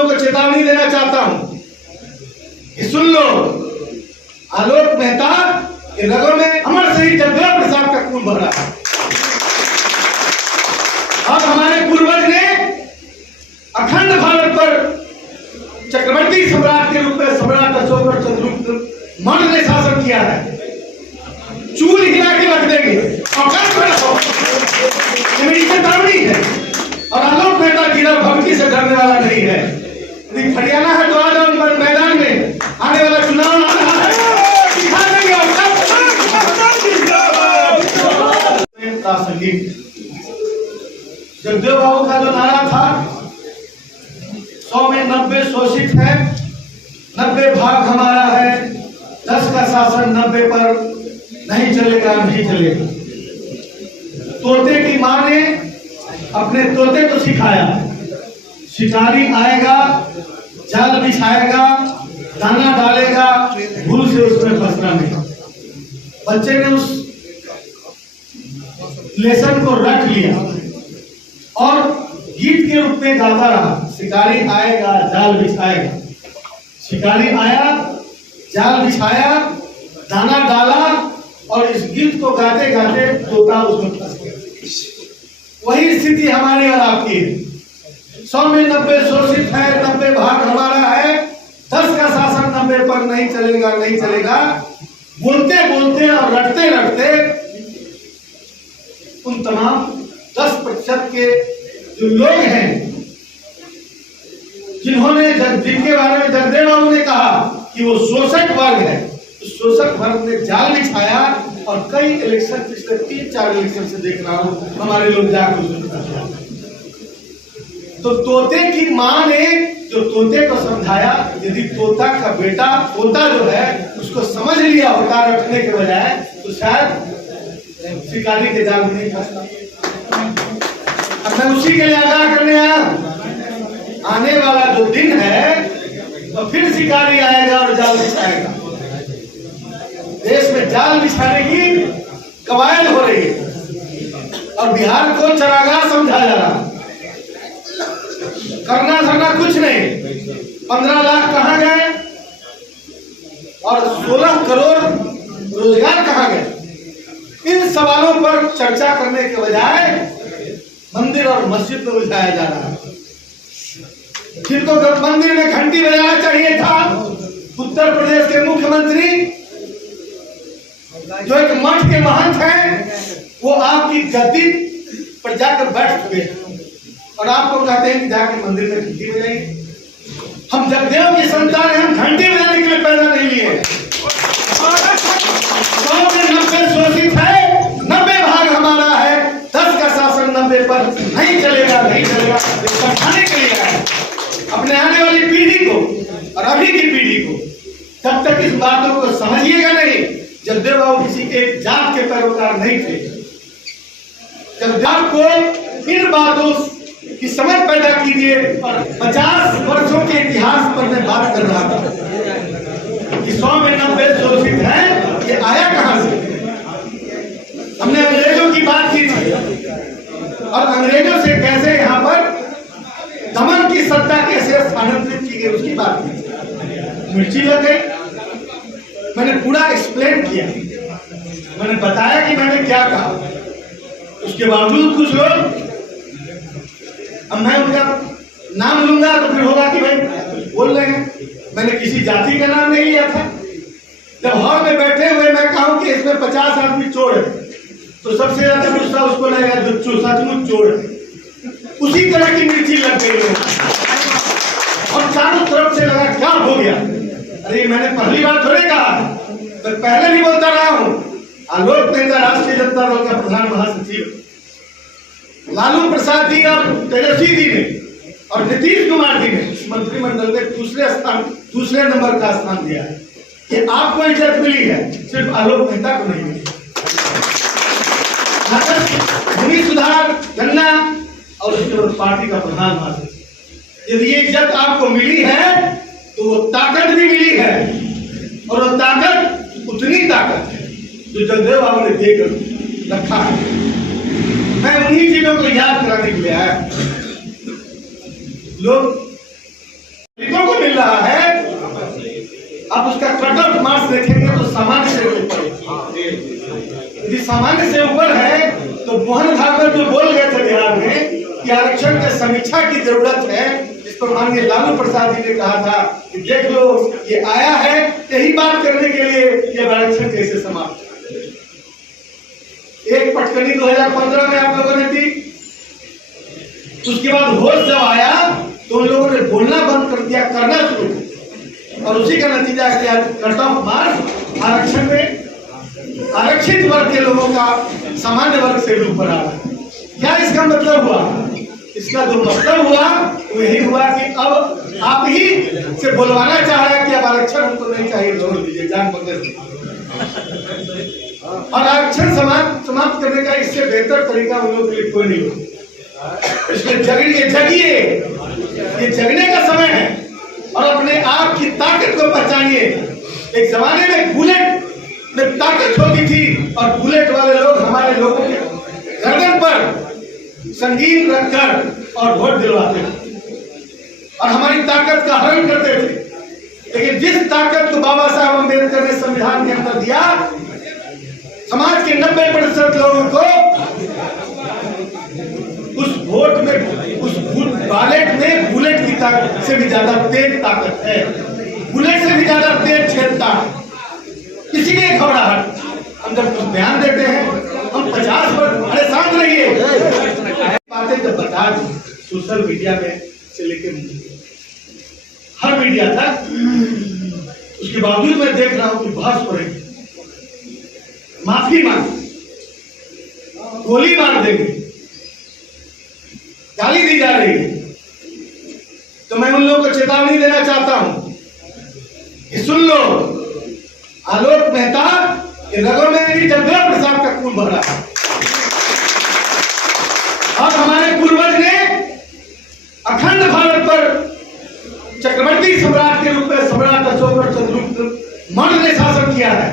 लोगों को चेतावनी देना चाहता हूं कि सुन लो, आलोक मेहता के रगों में अमर शहीद जगदेव प्रसाद का खून बह रहा है। अब हमारे पूर्वज ने अखंड भारत पर चक्रवर्ती सम्राट के रूप में सम्राट अशोक और चंद्रगुप्त मौर्य ने शासन किया है। चूल हिला के रख देंगे और मेरी चेतावनी है। और आलोक मेहता गिरा भक्ति से डरने वाला नहीं है। यदि हरियाणा है तो आ जाओ मैदान में, आने वाला चुनाव आ रहा है, दिखा देंगे। जगदेव बाबू का जो नारा था 100 में 90 शोषित है, 90 भाग हमारा है, 10 का शासन 90 पर नहीं चलेगा, नहीं चलेगा। तोते की मां ने अपने तोते को सिखाया, शिकारी आएगा, जाल बिछाएगा, दाना डालेगा, भूल से उसमें फंसना नहीं। बच्चे ने उस लेसन को रख लिया और गीत के रूप में गाता रहा, शिकारी आएगा, जाल बिछाएगा। शिकारी आया, जाल बिछाया, दाना डाला और इस गीत को गाते गाते तोता उसमें फंस गया। वही स्थिति हमारी और आपकी है। 100 में 90 शोषित है, 90 भाग हमारा है, 10 का शासन 90 पर नहीं चलेगा, नहीं चलेगा। बोलते बोलते और रटते रटते उन तमाम 10% के जो लोग हैं जिन्होंने जिनके बारे में जगदेव बाबू ने कहा कि वो शोषक वर्ग है, उस शोषक वर्ग ने जाल बिछाया और कई इलेक्शन, पिछले 3-4 इलेक्शन से देख रहा हूं हमारे लोग जाकर तो तोते की मां ने जो तोते को समझाया, यदि तोता का बेटा तोता जो है उसको समझ लिया होता रखने के बजाय तो शायद शिकारी के जाल में नहीं फंसता। अब मैं उसी के लिए आगाह करने आया। आने वाला जो दिन है तो फिर शिकारी आएगा और जाल बिछाएगा। देश में जाल बिछाने की कवायद हो रही है और बिहार को चरागाह समझा जा रहा। करना धरना कुछ नहीं। 15 लाख कहाँ गए और 16 करोड़ रोजगार कहाँ गए? इन सवालों पर चर्चा करने के बजाय मंदिर और मस्जिद में उलझाया जा रहा है। जिनको मंदिर में घंटी बजाना चाहिए था, उत्तर प्रदेश के मुख्यमंत्री जो एक मठ के महंत हैं, वो आपकी गद्दी पर जाकर बैठ चुके हैं और आपको कहते हैं कि जाकर मंदिर में घंटी बजाइए। हम जगदेव की संतान हैं, हम घंटी बजाने के लिए पैदा नहीं लिए। 100 में 90 शोषित है, 90 भाग हमारा है, 10 का शासन 90 पर नहीं चलेगा, नहीं चलेगा। समझाने के लिए है अपने आने वाली पीढ़ी को और अभी की पीढ़ी को। तब तक इस बातों को समझिएगा नहीं। जगदेव बाबू किसी एक जात के पैरोकार नहीं थे। जगदेव को इन बातों की समझ पैदा कीजिए। और 50 वर्षों के इतिहास पर मैं बात कर रहा था कि 100 में 90 शोषित है, ये आया कहां से? हमने अंग्रेजों की बात की थी और अंग्रेजों से कैसे यहाँ पर दमन की सत्ता कैसे स्थानांतरित की गई उसकी बात की। मिर्ची लग गई, मैंने पूरा एक्सप्लेन किया, मैंने बताया कि मैंने क्या कहा। उसके बावजूद कुछ लोग, अब मैं उनका नाम लूंगा तो फिर होगा कि भाई बोल रहे हैं। मैंने किसी जाति का नाम नहीं लिया था। जब हॉल में बैठे हुए मैं कहूं कि इसमें 50 आदमी चोर है तो सबसे ज्यादा गुस्सा उसको लगेगा जो सचमुच चोर है। उसी तरह की मिर्ची लग गई है और चारों तरफ से लगा क्या हो गया। अरे मैंने पहली बार थोड़े कहा, मैं पहले भी बोलता रहा हूं। आलोक मेहता राष्ट्रीय जनता दल का प्रधान महासचिव, लालू प्रसाद जी और तेजस्वी जी ने और नीतीश कुमार जी ने मंत्रिमंडल में दूसरे नंबर का स्थान दिया है। कि आपको इज्जत मिली है, सिर्फ आलोक मेहता को नहीं मिली। भूमि सुधार, गन्ना और उसके बाद पार्टी का प्रधान महासचिव। यदि ये इज्जत आपको मिली है तो वो ताकत भी मिली है और वो ताकत उतनी ताकत है जो जगदेव बाबू ने देकर रखा है। मैं उन्हीं चीजों को याद कराने के लिए आया। लोग रहा है, आप उसका कट ऑफ मार्क्स देखेंगे तो सामान्य से ऊपर, यदि सामान्य से ऊपर है तो मोहन भागवत जो बोल गए थे बिहार में कि आरक्षण के समीक्षा की जरूरत है, जिस पर माननीय लालू प्रसाद जी ने कहा था कि देख लो ये आया है, यही बात करने के लिए ये आरक्षण कैसे समाप्त। एक पटकनी 2015 में आप लोगों ने दी, उसके बाद होश जब आया तो उन लोगों ने बोलना बंद कर दिया, करना शुरू किया, और उसी का नतीजा है कि आज कट ऑफ मार्क्स आरक्षण में आरक्षित वर्ग के लोगों का सामान्य वर्ग से भी ऊपर आ रहा है। क्या इसका मतलब हुआ? इसका जो मतलब हुआ वो यही हुआ कि अब आप ही से बुलवाना चाह रहे हैं कि अब आरक्षण हमको नहीं चाहिए, छोड़ दीजिए, जान बदल। और आरक्षण समाप्त करने का इससे बेहतर तरीका उन लोगों के लिए कोई नहीं हो। इसमें जगिए, ये जगने का समय है और अपने आप की ताकत को पहचानिए। एक जमाने में बुलेट में ताकत होती थी और बुलेट वाले लोग हमारे लोगों के गर्दन पर संगीन रखकर और वोट दिलवाते थे और हमारी ताकत का हरण करते थे। लेकिन जिस ताकत को बाबा साहब अम्बेडकर ने संविधान के अंदर दिया, समाज के 90% लोगों को उस वोट में, उस बैलेट में बुलेट की ताकत से भी ज्यादा तेज ताकत है, बुलेट से भी ज्यादा तेज छेदता है। किसी की घबराहट, हम जब कुछ बयान देते हैं हम 50 वर्ष, अरे शांत रहिए, बातें जब बता दी सोशल मीडिया में से लेकर हर मीडिया तक, उसके बावजूद मैं देख रहा हूं कि बहस हो रही, माफी मांग, गोली मार देंगे, गाली दी जा रही है, तो मैं उन लोगों को चेतावनी देना चाहता हूं कि सुन लो, आलोक मेहता के रगों में भी जगदेव प्रसाद का खून बह रहा है और हमारे पूर्वज ने अखंड भारत पर चक्रवर्ती सम्राट के रूप में सम्राट अशोक और चंद्रगुप्त मौर्य ने शासन किया है।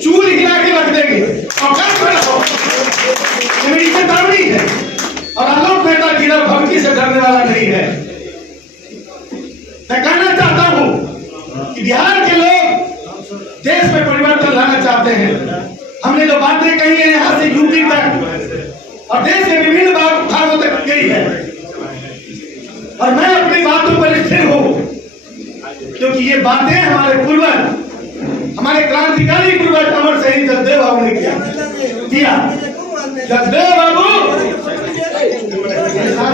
चूल हिला के रख देंगे और मेरी चेतावनी है। और आलोक मेहता गिरफ भक्ति से डरने वाला नहीं है। मैं कहना चाहता हूं कि बिहार के लोग देश में परिवर्तन लाना चाहते हैं। हमने जो बातें कही है यहाँ से यूपी तक और देश के विभिन्न भागों तक गई है और मैं अपनी बातों पर स्थिर हूं, क्योंकि ये बातें हमारे पूर्वज, हमारे क्रांतिकारी पूर्वज अमर शहीद जगदेव बाबू ने किया। जगदेव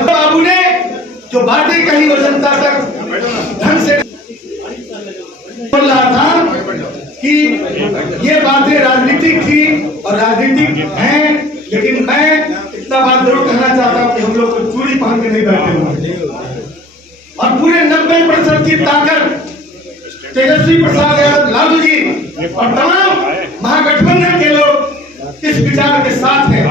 बाबू ने जो बातें कही वो जनता तक ढंग से बोल रहा था कि ये बातें राजनीतिक थी और राजनीतिक हैं, लेकिन मैं इतना बात जरूर कहना चाहता हूं कि हम लोग को चूड़ी पहन के नहीं बैठे हुए और पूरे 90% की ताकत तेजस्वी प्रसाद यादव, लालू जी और तमाम महागठबंधन के लोग इस विचार के साथ हैं।